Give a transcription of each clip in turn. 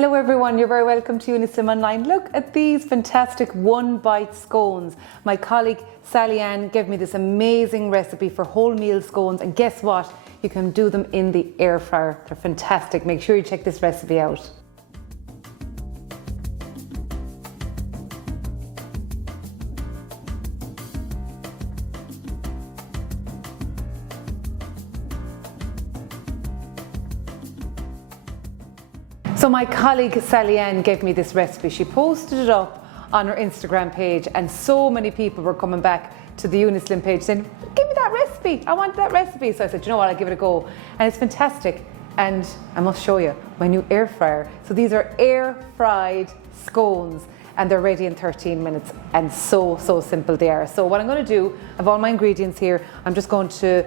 Hello everyone, you're very welcome to Unislim Online. Look at these fantastic one-bite scones. My colleague Sally Ann gave me this amazing recipe for wholemeal scones, and guess what? You can do them in the air fryer. They're fantastic. Make sure you check this recipe out. So my colleague Sally Ann gave me this recipe. She posted it up on her Instagram page, and so many people were coming back to the Unislim page saying, give me that recipe, I want that recipe. So I said, you know what, I'll give it a go. And it's fantastic. And I must show you my new air fryer. So these are air fried scones, and they're ready in 13 minutes. And so simple they are. So what I'm going to do, I have all my ingredients here. I'm just going to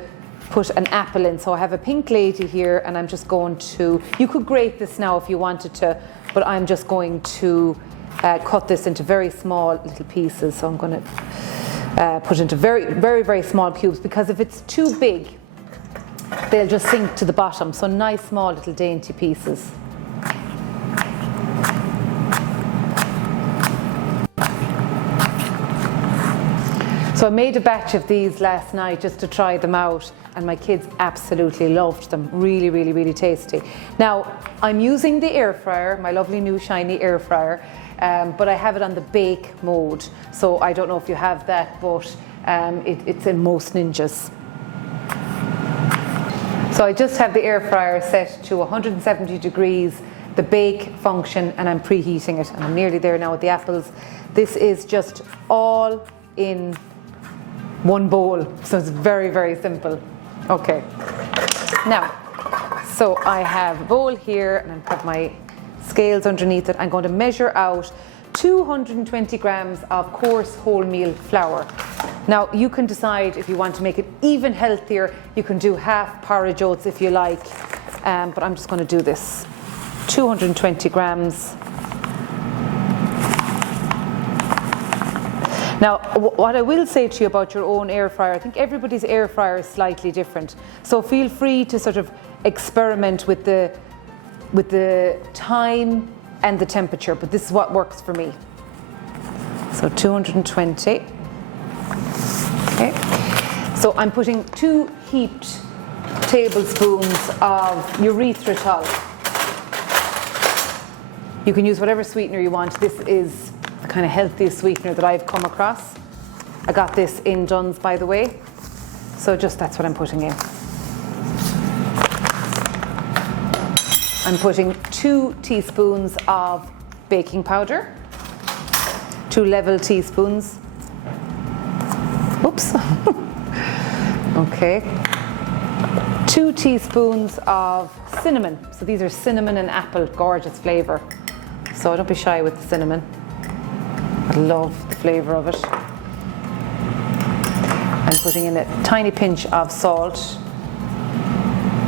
put an apple in. So I have a pink lady here, and I'm just going to, you could grate this now if you wanted to, but I'm just going to cut this into very small little pieces. So I'm going to put into very small cubes, because if it's too big, they'll just sink to the bottom. So nice small little dainty pieces. So I made a batch of these last night just to try them out, and my kids absolutely loved them. Really tasty. Now, I'm using the air fryer, my lovely new shiny air fryer, but I have it on the bake mode. So I don't know if you have that, but it's in most Ninjas. So I just have the air fryer set to 170 degrees, the bake function, and I'm preheating it. And I'm nearly there now with the apples. This is just all in one bowl, so it's very simple. Okay, now, so I have a bowl here, and I've got my scales underneath it. I'm going to measure out 220 grams of coarse wholemeal flour. Now, you can decide if you want to make it even healthier. You can do half porridge oats if you like, but I'm just going to do this. 220 grams. Now, what I will say to you about your own air fryer, I think everybody's air fryer is slightly different. So feel free to sort of experiment with the time and the temperature, but this is what works for me. So 220. Okay. So I'm putting 2 heaped tablespoons of erythritol. You can use whatever sweetener you want. This is the kind of healthiest sweetener that I've come across. I got this in Dunn's, by the way. So just that's what I'm putting in. I'm putting 2 teaspoons of baking powder, 2 level teaspoons. Oops. Okay. 2 teaspoons of cinnamon. So these are cinnamon and apple, gorgeous flavor. So don't be shy with the cinnamon. I love the flavor of it. I'm putting in a tiny pinch of salt.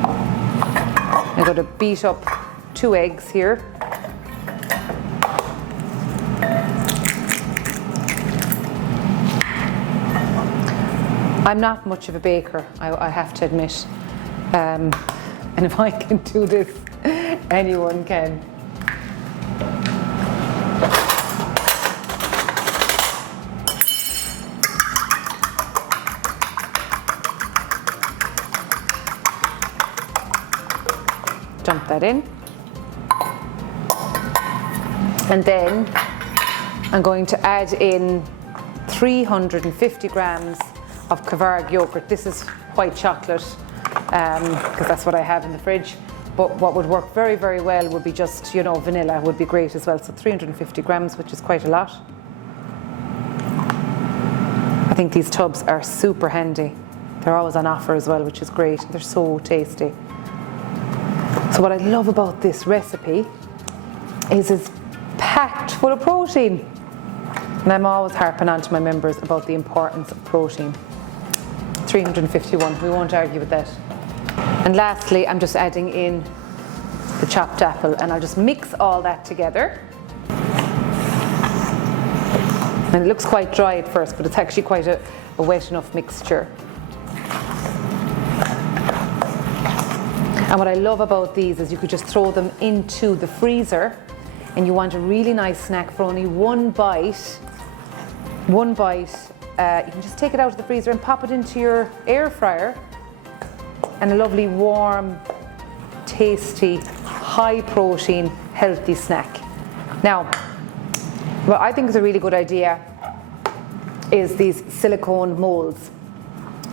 I'm going to beat up 2 eggs here. I'm not much of a baker, I have to admit. And if I can do this, anyone can. Dump that in, and then I'm going to add in 350 grams of Kvarg yogurt. This is white chocolate, because that's what I have in the fridge, but what would work very well would be just, you know, vanilla would be great as well. So 350 grams, which is quite a lot. I think these tubs are super handy. They're always on offer as well, which is great. They're so tasty. So what I love about this recipe is it's packed full of protein. And I'm always harping on to my members about the importance of protein. 351, we won't argue with that. And lastly, I'm just adding in the chopped apple, and I'll just mix all that together. And it looks quite dry at first, but it's actually quite a wet enough mixture. And what I love about these is you could just throw them into the freezer and you want a really nice snack for only one bite, you can just take it out of the freezer and pop it into your air fryer, and a lovely warm, tasty, high protein, healthy snack. Now, what I think is a really good idea is these silicone molds.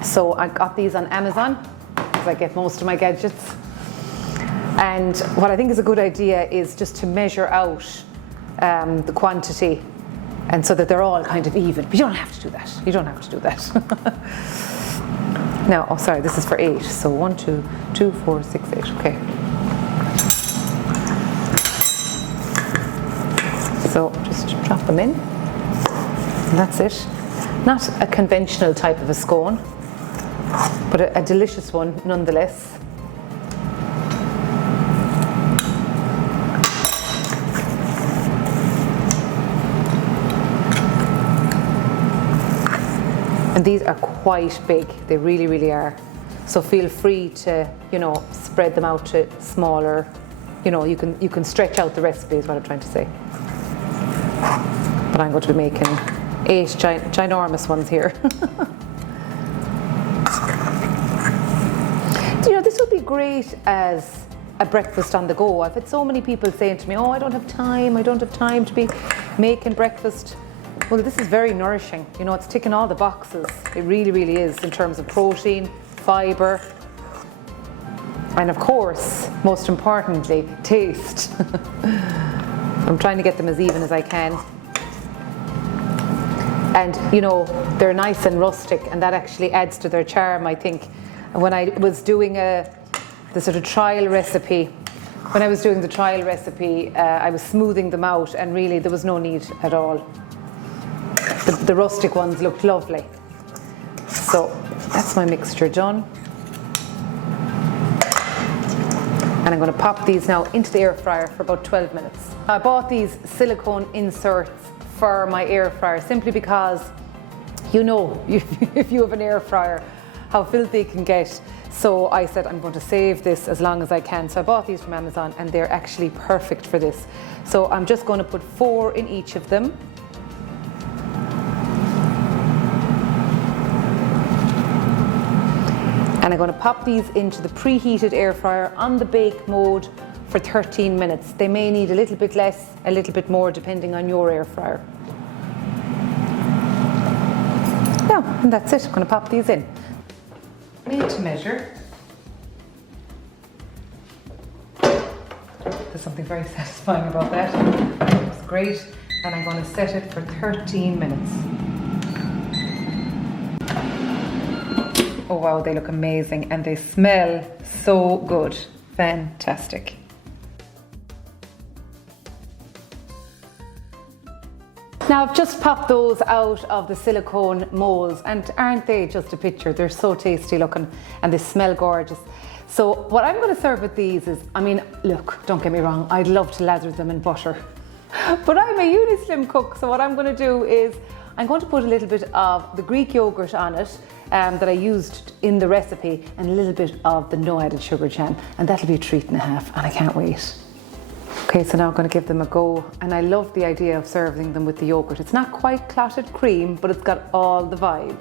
So I got these on Amazon, because I get most of my gadgets. And what I think is a good idea is just to measure out the quantity, and so that they're all kind of even. But you don't have to do that. You don't have to do that. Now, oh sorry, this is for 8. So 1, 2, 2, 4, 6, 8. Okay. So just drop them in, and that's it. Not a conventional type of a scone, but a delicious one nonetheless. And these are quite big, they really, really are. So feel free to, spread them out to smaller, you can stretch out the recipe is what I'm trying to say. But I'm going to be making 8 ginormous ones here. This would be great as a breakfast on the go. I've had so many people saying to me, oh, I don't have time to be making breakfast. Well, this is very nourishing. It's ticking all the boxes. It really, really is, in terms of protein, fibre, and of course, most importantly, taste. I'm trying to get them as even as I can. And they're nice and rustic, and that actually adds to their charm, I think. When I was doing the trial recipe, I was smoothing them out, and really there was no need at all. The rustic ones looked lovely. So that's my mixture done. And I'm going to pop these now into the air fryer for about 12 minutes. I bought these silicone inserts for my air fryer simply because if you have an air fryer, how filthy it can get. So I said I'm going to save this as long as I can. So I bought these from Amazon, and they're actually perfect for this. So I'm just going to put 4 in each of them. And I'm going to pop these into the preheated air fryer on the bake mode for 13 minutes. They may need a little bit less, a little bit more, depending on your air fryer. Yeah, and that's it. I'm going to pop these in. Made to measure. There's something very satisfying about that. It looks great. And I'm going to set it for 13 minutes. Oh wow, they look amazing, and they smell so good. Fantastic. Now I've just popped those out of the silicone molds, and aren't they just a picture? They're so tasty looking, and they smell gorgeous. So what I'm going to serve with these is, look, don't get me wrong, I'd love to lather them in butter. But I'm a Unislim cook, so what I'm going to do is I'm going to put a little bit of the Greek yogurt on it that I used in the recipe, and a little bit of the no added sugar jam, and that'll be a treat and a half, and I can't wait. Okay, so now I'm going to give them a go, and I love the idea of serving them with the yogurt. It's not quite clotted cream, but it's got all the vibes.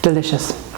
Delicious.